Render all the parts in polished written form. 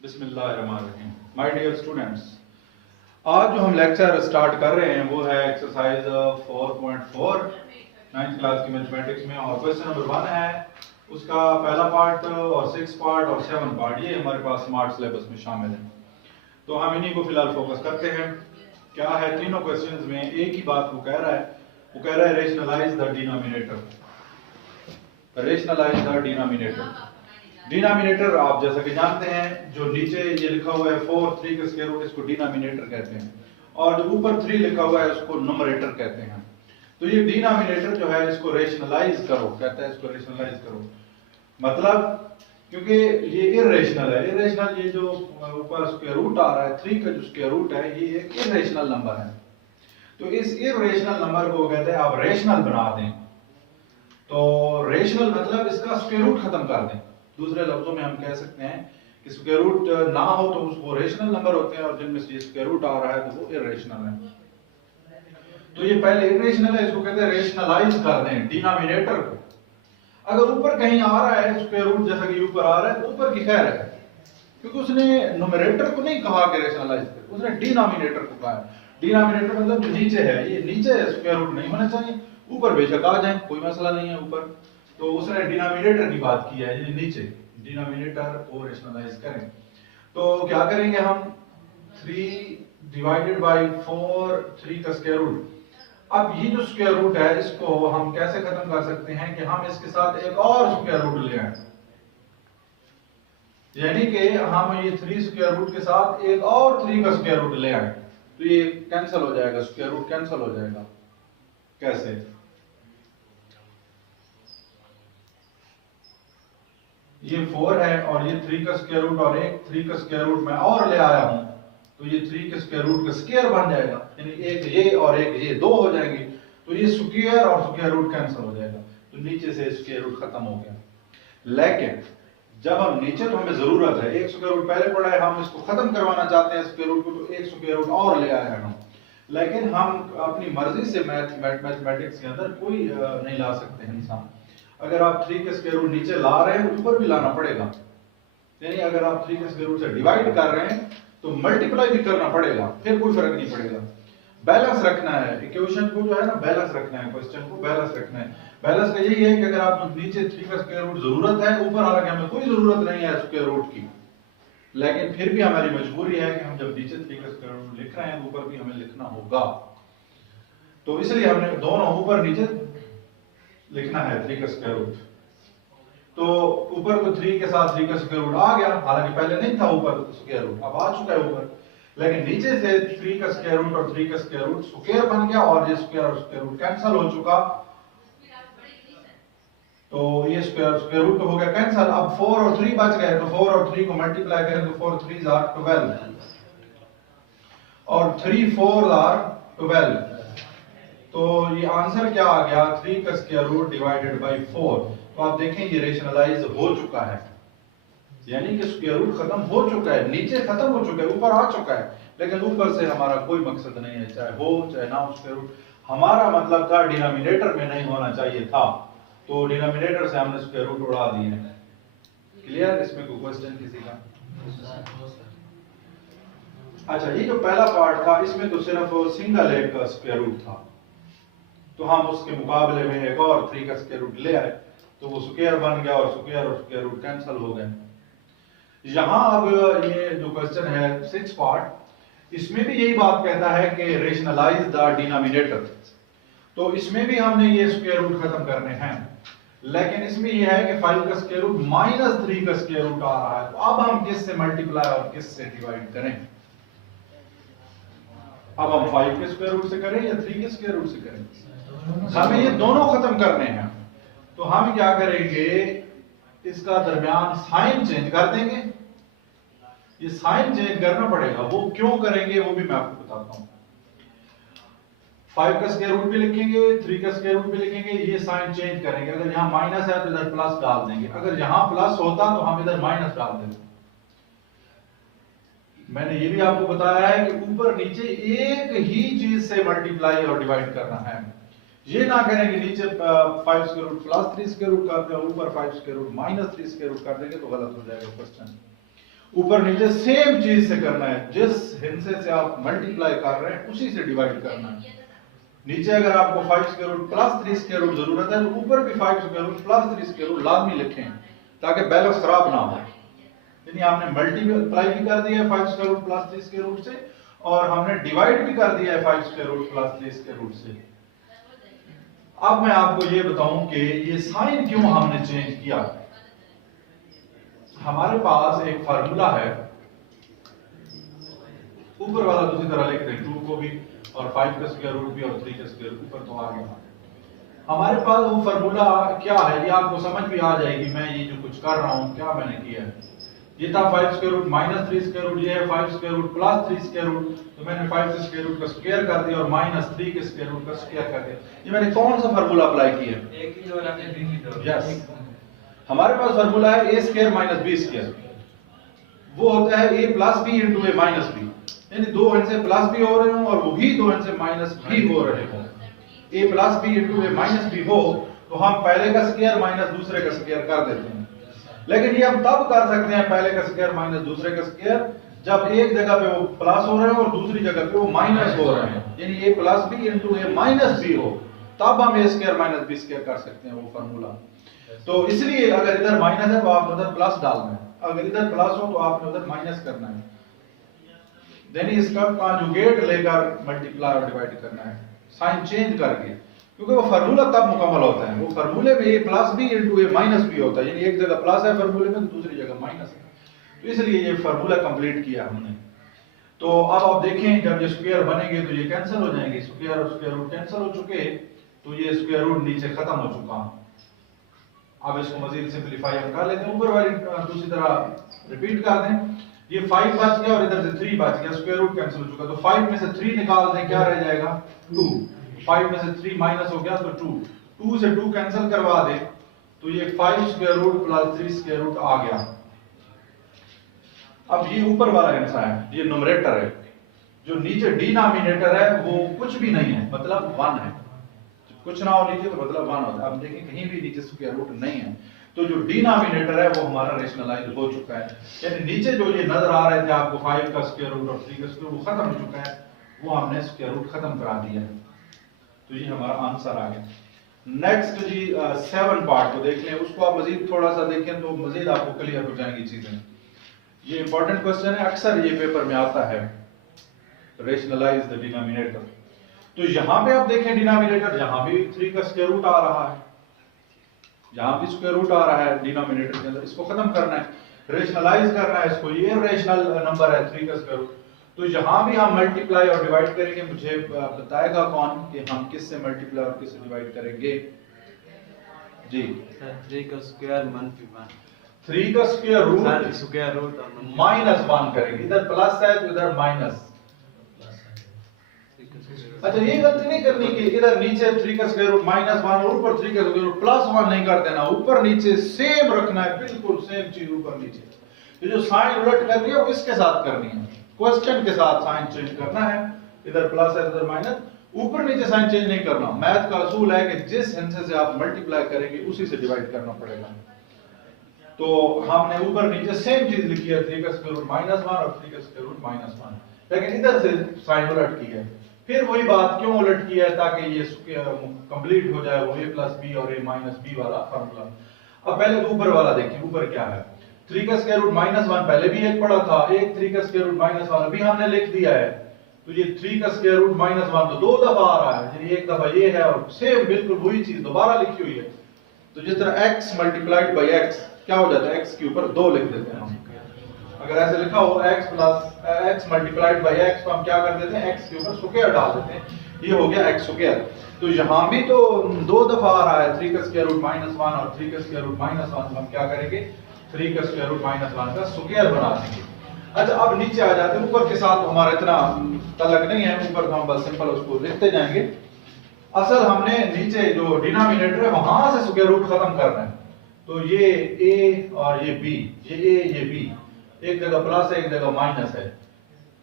बिस्मिल्लाहिर्रहमानिर्रहीम। My dear students, आज जो हम लेक्चर स्टार्ट कर रहे हैं वो है एक्सरसाइज 4.4 9th क्लास की मैथमेटिक्स में, और क्वेश्चन नंबर 1 है उसका पहला पार्ट और 6 पार्ट और 7 पार्ट ये हमारे पास स्मार्ट सिलेबस में शामिल है। तो हम इन्हीं को फिलहाल फोकस करते हैं। क्या है, तीनों क्वेश्चंस में एक ही बात वो कह रहा है, rationalize the denominator. Rationalize the denominator. Denominator आप जैसा कि जानते हैं, जो नीचे ये लिखा हुआ है 4 3 का स्क्वायर रूट, इसको डिनोमिनेटर कहते हैं, और जो ऊपर 3 लिखा हुआ है उसको न्यूमरेटर कहते हैं। तो ये डिनोमिनेटर जो है इसको रेशनलाइज करो, कहता है इसको रेशनलाइज करो। मतलब क्योंकि ये इरेशनल है, इरेशनल ये जो ऊपर स्क्वायर रूट आ रहा है 3 का जो स्क्वायर रूट है ये एक इरेशनल नंबर है। तो इस इरेशनल नंबर को कहते हैं आप रेशनल बना दें। तो रेशनल मतलब इसका स्क्वायर रूट खत्म कर दें। दूसरे लफ्जों में हम कह सकते हैं कि स्क्वायर रूट ना हो तो वो रेशनल नंबर होते हैं, और जिनमें से स्क्वायर रूट आ रहा है तो वो इरेशनल है। तो ये पहले इरेशनल है, इसको कहते हैं रेशनलाइज कर दें डिनोमिनेटर को। अगर ऊपर कहीं आ रहा है स्क्वायर रूट, जैसा कि ऊपर आ रहा है, तो ऊपर की खैर है, क्योंकि उसने न्यूमरेटर को नहीं कहा कि रेशनलाइज कर, उसने डिनोमिनेटर को कहा है। डिनोमिनेटर मतलब जो नीचे है, ये नीचे स्क्वायर रूट नहीं होना चाहिए, ऊपर बेशक आ जाए, कोई मसला नहीं है ऊपर। तो उसने डिनोमिनेटर की बात की है, ये नीचे डिनोमिनेटर को रेशनलाइज करें। तो क्या करेंगे हम, 3 डिवाइडेड बाई 4 3 का स्क्वायर रूट। अब ये जो स्क्वायर रूट है इसको हम कैसे खत्म कर सकते हैं कि हम इसके साथ एक और स्क्वायर रूट ले आए, यानी कि हम ये 3 स्क्वायर रूट के साथ एक और 3 का स्क्वायर रूट ले आए, तो ये कैंसिल हो जाएगा, स्क्वायर रूट कैंसिल हो जाएगा। कैसे? ये 4 है और ये 3 का स्क्वायर रूट और एक 3 का स्क्वायर रूट मैं और ले आया हूं, तो ये 3 के स्क्वायर रूट का स्क्वायर बन जाएगा, यानी एक ये और एक ये 2 हो जाएंगे, तो ये स्क्वायर और स्क्वायर रूट कैंसिल हो जाएगा, तो नीचे से स्क्वायर रूट खत्म हो गया। लेकिन जब हम नीचे, तो हमें जरूरत है, एक स्क्वायर रूट पहले पड़ा है, हम इसको खत्म करवाना चाहते हैं स्क्वायर रूट को, तो एक स्क्वायर रूट और ले आए हैं हम। लेकिन हम अपनी मर्जी से मैथमेटिक्स के अंदर कोई नहीं ला सकते हैं इंसान। अगर आप 3 के स्क्वायर रूट नीचे ला रहे हैं, ऊपर भी लाना पड़ेगा, यानी अगर आप 3 के स्क्वायर रूट से डिवाइड कर रहे हैं तो मल्टीप्लाई भी करना पड़ेगा, फिर कोई फर्क नहीं पड़ेगा। बैलेंस रखना है इक्वेशन को, जो है ना, बैलेंस रखना है, क्वेश्चन को बैलेंस रखना है। बैलेंस का यही है कि अगर आप नीचे 3 का स्क्वायर रूट जरूरत है, ऊपर हालांकि हमें कोई जरूरत नहीं है स्क्वायर रूट की, लेकिन फिर भी हमारी मजबूरी है कि हम जब नीचे 3 का स्क्वायर रूट लिख रहे हैं, ऊपर भी हमें लिखना होगा। तो इसलिए हमने दोनों ऊपर नीचे लिखना है 3 का स्क्वायर रूट। तो ऊपर तो 3 के साथ 3 का स्क्वायर रूट आ गया, हालांकि पहले नहीं था ऊपर स्क्वायर रूट, अब आ चुका है ऊपर, लेकिन नीचे से 3 का स्क्वायर रूट और 3 का स्क्वायर रूट स्क्वायर बन गया, और ये स्क्वायर और स्क्वायर रूट कैंसिल हो चुका, तो ये स्क्वायर रूट तो हो गया कैंसिल। अब 4 और 3 बच गए, तो 4 और 3 को मल्टीप्लाई करें तो 4 3 आर 12 और 3 4 आर 12, तो ये आंसर क्या आ गया, 3 का स्क्वायर रूट डिवाइडेड बाई 4। तो आप देखें ये रेशनलाइज हो चुका है, यानी कि स्क्वायर रूट खत्म हो चुका है, नीचे खत्म हो चुका है, ऊपर आ चुका है, लेकिन ऊपर से हमारा कोई मकसद नहीं है, चाहे हो चाहे ना हो स्क्वायर रूट। हमारा मतलब था डिनोमिनेटर में नहीं होना चाहिए था, तो डिनोमिनेटर से हमने स्क्वायर रूट उड़ा दिए। क्लियर? इसमें कोई क्वेश्चन किसी का? अच्छा, ये जो पहला पार्ट था इसमें तो सिर्फ सिंगल एक का स्क्वायर रूट था, तो हम उसके मुकाबले में एक और 3 का स्क्वायर रूट ले आए, तो वो स्क्वायर बन गया और स्क्वायर रूट कैंसिल हो गए। यहां अब ये जो क्वेश्चन है 6 पार्ट, इसमें भी यही बात कहता है कि रेशनलाइज द डिनोमिनेटर। तो इसमें भी हमने ये स्क्वायर रूट खत्म करने हैं, लेकिन इसमें यह है कि 5 का स्क्वायर रूट माइनस 3 का स्क्वायर रूट आ रहा है, तो अब हम किस से मल्टीप्लाई और किस से डिवाइड करें? अब हम 5 के स्क्वायर रूट से करें या 3 के स्क्वायर रूट से करें? हमें ये दोनों खत्म करने हैं, तो हम क्या करेंगे, इसका दरमियान साइन चेंज कर देंगे। ये साइन चेंज करना पड़ेगा, वो क्यों करेंगे वो भी मैं आपको बताता हूं। 5 का स्क्वायर रूट भी लिखेंगे, 3 का स्क्वायर रूट भी लिखेंगे, ये साइन चेंज करेंगे। अगर यहां माइनस है तो इधर प्लस डाल देंगे, अगर यहां प्लस होता तो हम इधर माइनस डाल देते। मैंने ये भी आपको बताया है कि ऊपर नीचे एक ही चीज से मल्टीप्लाई और डिवाइड करना है, ये ना करें कि नीचे 5 square root plus 3 square root कर दें, ऊपर 5 square root minus 3 square root कर देंगे, तो गलत हो जाएगा क्वेश्चन। ऊपर नीचे सेम चीज से करना है, जिस हिस्से से आप मल्टीप्लाई कर रहे हैं उसी से डिवाइड करना है। नीचे अगर आपको 5 square root plus 3 square root जरूरत है तो ऊपर भी 5 square root plus 3 square root लाजमी लिखें ताकि बैलेंस खराब ना हो। यानी आपने मल्टीप्लाई भी कर दिया है 5 square root plus 3 square root से, और हमने डिवाइड भी कर दिया है 5 square root plus 3 square root से। अब मैं आपको ये बताऊं कि ये साइन क्यों हमने चेंज किया। हमारे पास एक फार्मूला है, ऊपर वाला दूसरी तरह लिख दें 2 को भी, और 5 का स्क्वायर रूट भी, और 3 का स्क्वायर रूट ऊपर तो आ गया। हमारे पास वो फार्मूला क्या है ये आपको समझ भी आ जाएगी। मैं ये जो कुछ कर रहा हूं क्या मैंने किया है, ये था 5 square root minus 3 square root, ये है 5 square root plus 3 square root, तो मैंने 5 के स्क्वायर रूट का स्क्वायर कर दिया और माइनस 3 के स्क्वायर रूट का स्क्वायर कर दिया। ये मैंने कौन सा फार्मूला अप्लाई किया है? एक ही और आपने भी दो। यस, हमारे पास फार्मूला है a square minus b square, वो होता है a plus b into a minus b, यानी दो इनसे प्लस b हो रहे हो और वही दो इनसे माइनस b हो रहे हो। a plus b into a minus b हो तो हम पहले का स्क्वायर माइनस दूसरे का स्क्वायर कर देते हैं। लेकिन ये हम तब कर सकते हैं पहले का स्क्वायर माइनस दूसरे का स्क्वायर जब एक जगह पे वो प्लस हो रहे हो और दूसरी जगह पे वो माइनस हो रहे हैं, यानी a plus b into a minus b हो, तब हम a square minus b square कर सकते हैं वो फार्मूला। तो इसलिए अगर इधर माइनस है तो आप उधर प्लस डालना है, अगर इधर प्लस हो तो आपने उधर माइनस करना है, देन इसका कॉन्जुगेट लेकर मल्टीप्लाई और डिवाइड करना है साइन चेंज करके, क्योंकि वो फार्मूला तब मुकम्मल होता है। वो फार्मूले में a plus b into a minus b होता है, यानी एक जगह प्लस है फार्मूले में तो दूसरी जगह माइनस है, तो इसलिए ये फार्मूला कंप्लीट किया हमने। तो अब आप देखें जब ये स्क्वायर बनेंगे तो ये कैंसिल हो जाएंगे, स्क्वायर और स्क्वायर रूट कैंसिल हो चुके, तो ये स्क्वायर रूट नीचे खत्म हो चुका। अब इसको मजीद सिंपलीफाई हम कर लेते हैं, ऊपर वाली दूसरी तरह रिपीट कर दें। ये 5 बच गया और इधर से 3 बच गया, स्क्वायर रूट कैंसिल हो चुका, तो 5 में से 3 निकाल दें, क्या रह जाएगा 2। 5 में से 3 माइनस हो गया तो 2, 2 से 2 कैंसिल करवा दें तो ये 5 square root plus 3 square root आ गया। अब ये ऊपर वाला हिस्सा है, ये न्यूमरेटर है, जो नीचे डिनोमिनेटर है वो कुछ भी नहीं है, मतलब 1 है। कुछ ना हो नीचे तो मतलब 1 होता है। अब देखिए कहीं भी नीचे स्क्वायर रूट नहीं है, तो जो डिनोमिनेटर है वो हमारा रेशनलाइज हो चुका है, यानी नीचे जो ये नजर आ रहे थे आपको 5 का स्क्वायर रूट और 3 का स्क्वायर, वो खत्म हो चुका है, वो हमने स्क्वायर रूट खत्म करा दिया है। तो ये हमारा आंसर आ गया। नेक्स्ट जी 7 पार्ट को देख लें, उसको आप मजीद थोड़ा सा देखें तो मजीद आपको क्लियर हो जाएंगी चीजें। ये इंपॉर्टेंट क्वेश्चन है, अक्सर ये पेपर में आता है, रेशनलाइज द डिनोमिनेटर। तो यहां पे आप देखें डिनोमिनेटर, यहां भी 3 का स्क्वायर रूट आ रहा है, यहां भी स्क्वायर रूट आ रहा है डिनोमिनेटर के अंदर, इसको खत्म करना है, रेशनलाइज करना है इसको, ये रेशनल नंबर है 3 का स्क्वायर रूट। तो यहां भी हम मल्टीप्लाई और डिवाइड करेंगे, मुझे बताएगा कौन कि हम किससे मल्टीप्लाई और किससे डिवाइड करेंगे जी। 3 का स्क्वायर -1, 3 का स्क्वायर रूट स्क्वायर रूट और -1 करेंगे, इधर प्लस है तो इधर माइनस। अच्छा ये गलती नहीं करनी कि इधर नीचे 3 का स्क्वायर रूट -1 और ऊपर 3 का स्क्वायर रूट +1 नहीं कर देना, ऊपर नीचे सेम रखना है, बिल्कुल सेम चीज ऊपर नीचे। तो जो साइन उलट करनी है वो इसके साथ करनी है, क्वेश्चन के साथ साइन चेंज करना है, इधर प्लस है इधर माइनस, ऊपर नीचे साइन चेंज नहीं करना। मैथ का असूल है कि जिस हिस्से से आप मल्टीप्लाई करेंगे उसी से डिवाइड करना पड़ेगा। तो हमने ऊपर नीचे सेम चीज लिखी है, 3 का स्क्वायर रूट -1 और 3 का स्क्वायर रूट -1, लेकिन इधर से साइन उलट की है। फिर वही बात क्यों उलट की है, ताकि ये कंप्लीट हो जाए वो a प्लस b और a माइनस b वाला फार्मूला। अब पहले तो ऊपर वाला देखिए, ऊपर क्या है, 3 का स्क्वायर रूट -1 पहले भी एक पढ़ा था, एक 3 का स्क्वायर रूट -1 अभी हमने लिख दिया है, तो ये 3 का स्क्वायर रूट -1 तो 2 दफा आ रहा है, यानी एक दफा ये है और सेम बिल्कुल वही चीज दोबारा लिखी हुई है। तो जिस तरह x मल्टीप्लाइड बाय x क्या हो जाता है, x के ऊपर 2 लिख देते हैं हम। अगर ऐसे लिखा हो x मल्टीप्लाइड बाय x तो हम क्या कर देते हैं, x के ऊपर स्क्वायर डाल देते हैं, ये हो गया x स्क्वायर। तो यहाँ भी तो 2 दफा आ रहा है, 3 का स्क्वायर रूट -1 और 3 का स्क्वायर रूट -1, हम क्या करेंगे 3 का स्क्वायर रूट -1 का स्क्वायर बना देंगे। अच्छा अब नीचे आ जाते हैं, ऊपर के साथ हमारा इतना तलक नहीं है, ऊपर तो हम बस सिंपल उसको लिखते जाएंगे। असल हमने नीचे जो डिनोमिनेटर है वहां से स्क्वायर रूट खत्म करना है, तो ये a और ये b, ये a ये b, एक जगह प्लस है एक जगह माइनस है,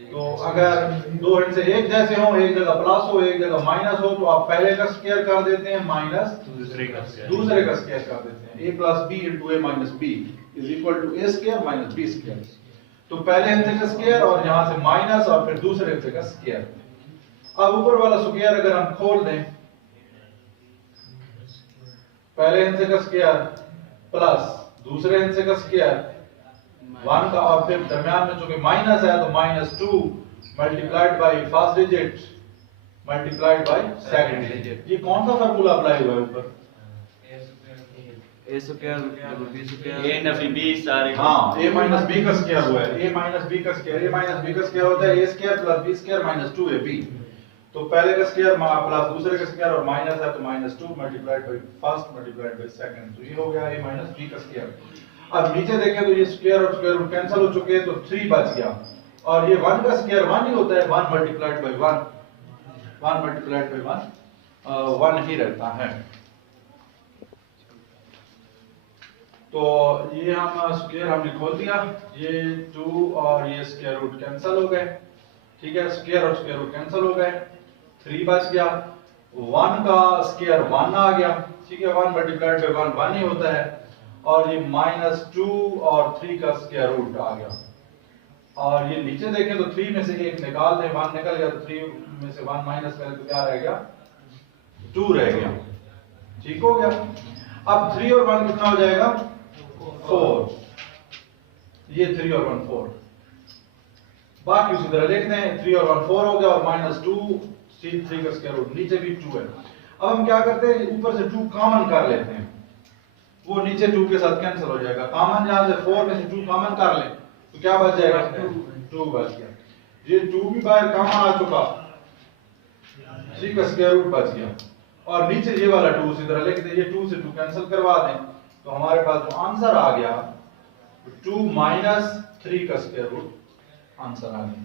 तो अगर दो हिस्से एक जैसे हो, एक जगह प्लस हो एक जगह माइनस हो, तो आप पहले का स्क्वायर कर देते हैं माइनस दूसरे का स्क्वायर कर देते हैं, a plus b into a minus b is equal to a square minus b square. तो पहले हिस्से का स्क्वायर और यहां से माइनस और फिर दूसरे हिस्से का स्क्वायर। अब ऊपर वाला स्क्वायर अगर हम खोल दें, पहले हिस्से का स्क्वायर प्लस दूसरे हिस्से का स्क्वायर 1 का, और फिर दरमियान में चूंकि माइनस है तो -2 multiplied by first digit multiplied by second digit. ये कौन सा फार्मूला अप्लाई हुआ है ऊपर? A square B square A Nafi B सारे हाँ, a माइनस b का स्क्वायर हुआ है। a माइनस b का स्क्वायर, a माइनस b का स्क्वायर होता है a square plus b square minus 2ab। तो पहले का स्क्वायर प्लस दूसरे का स्क्वायर और माइनस है तो -2 multiplied by first multiplied by second. तो ये हो गया a माइनस b का स्क्वायर। अब नीचे देखें तो ये स्क्वायर और स्क्वायर रूट कैंसिल हो चुके हैं तो 3 बच गया, और ये 1 का स्क्वायर 1 ही होता है, 1 मल्टीप्लाइड बाय 1 मल्टीप्लाइड बाय 1 ही रहता है। तो ये हम स्क्वायर हमने खोल दिया, ये 2 और ये स्क्वायर रूट कैंसिल हो गए, ठीक है, स्क्वायर और स्क्वायर रूट कैंसिल हो गए, 3 बच गया, 1 का स्क्वायर 1 आ गया, ठीक है, 1 मल्टीप्लाइड बाय 1 1 ही होता है, और ये -2 और 3 का स्क्वायर रूट आ गया। और ये नीचे देखें तो 3 में से एक निकाल दें, 1 निकल गया तो 3 में से 1 माइनस करें तो क्या रह गया? 2 रह गया, ठीक हो गया। अब 3 और 1 कितना हो जाएगा? 4। ये 3 और 1 4, बाकी उसी तरह लिख दें, 3 और 1 4 हो गया, और -2 3 का स्क्वायर रूट, नीचे भी 2 है। अब हम क्या करते हैं, ऊपर से 2 कॉमन कर लेते हैं, वो नीचे 2 के साथ कैंसिल हो जाएगा। कॉमन जहां से 4 में से 2 कॉमन कर लें तो क्या बच जाएगा? 2 बच गया। ये 2 भी बाहर कॉमन आ चुका, 3 का स्क्वायर रूट बच गया, और नीचे ये वाला 2 उसी तरह लिख दें, ये 2 से 2 कैंसिल करवा दें तो हमारे पास जो आंसर आ गया 2 - 3 का स्क्वायर रूट आंसर आ गया।